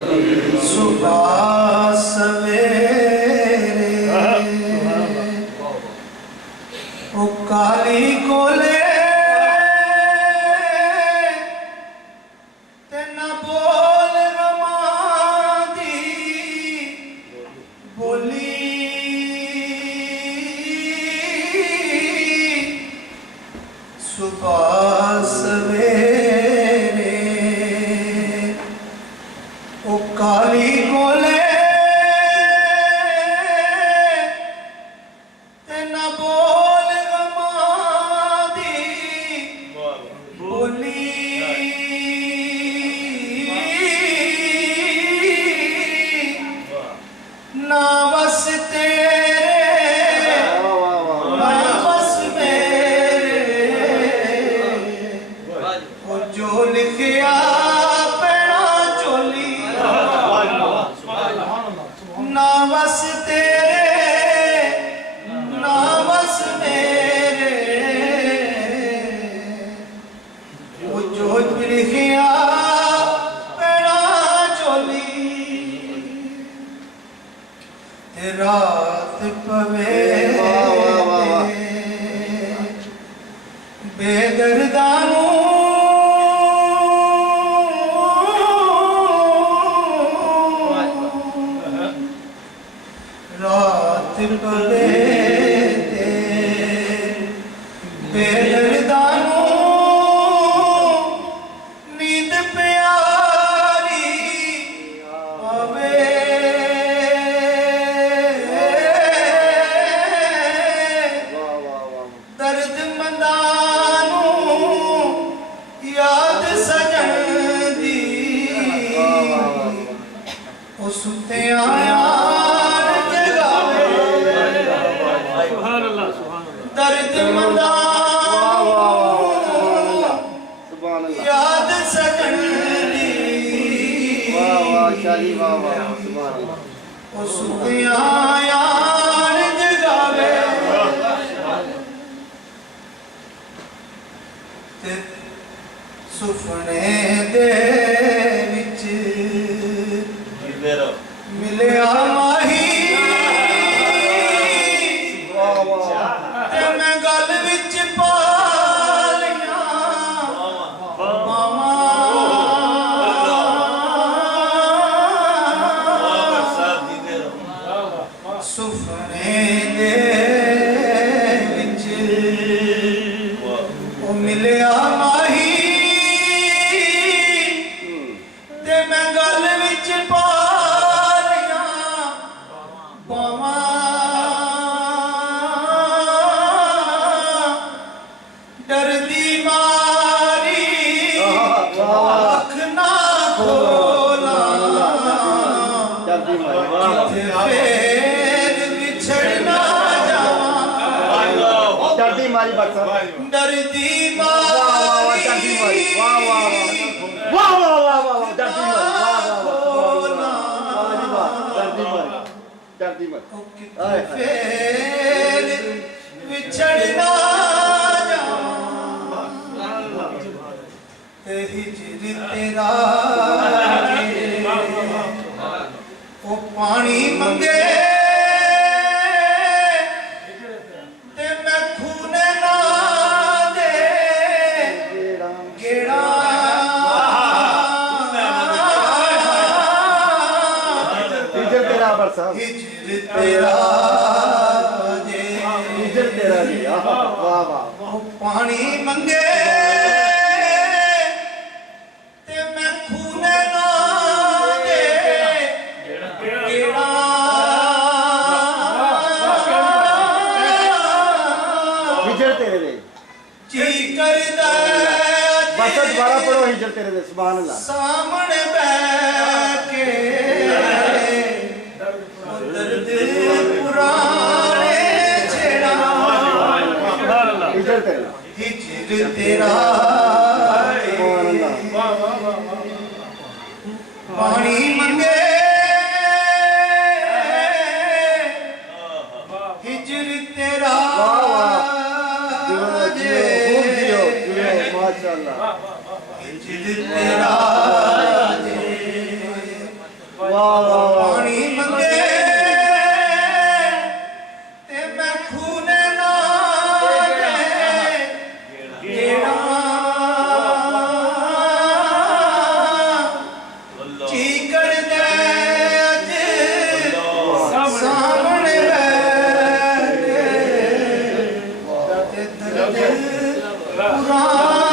सुबह सवेरे ओ काली कोले ते न बोल रमादी बोली सुबह सवेरे ओ काली कोले ते न बोल रमादी बोली ना बस तेरे ना बस मेरे ओ जो लिखिया ना बस तेरे ना बस मेरे वो जो लिखिया पेड़ा चोली ते रात पवे बेदर्दानू रात पवे ते बेदर्दानू नींद प्यारी आवे दर्द मंदानू याद सजन दी ओ सुते आया दर्द मंदानू याद सजन दी ओ सुतिया यार जगावे ते सुपने दे विच मिलिया माही सुपने दे विच ओ मिलिया माही ते मैं गल विच पा लिया पावां डरदी मारी अख ना खोला डरदी मारी फेर विछड़ना हिजर तेरा ओ पानी मंगे हिजर तेरा जे हिजर तेरा जी वाह वाह पानी मंगे ते मैं खूने ना दे केड़ा हिजर तेरे दे जी करदा बस दोबारा पढ़ो हिजर तेरे दे सुभान अल्लाह सामने बैठ के हिजर तेरा पानी मंगे हिजर तेरा माशाअल्लाह हिजर तेरा ਵਾਹ ਵਾਹ ਵਾਹ ਪਾਣੀ ਮੰਗੇ ਤੇ ਮੈਂ ਖੂਨੇ ਨਾ ਗੇੜਾ ਜੀ ਕਰਦਾ ਅੱਜ ਸਾਹਮਣੇ ਬੈਠ ਕੇ ਦਿਲ ਪੁਰਾਣੇ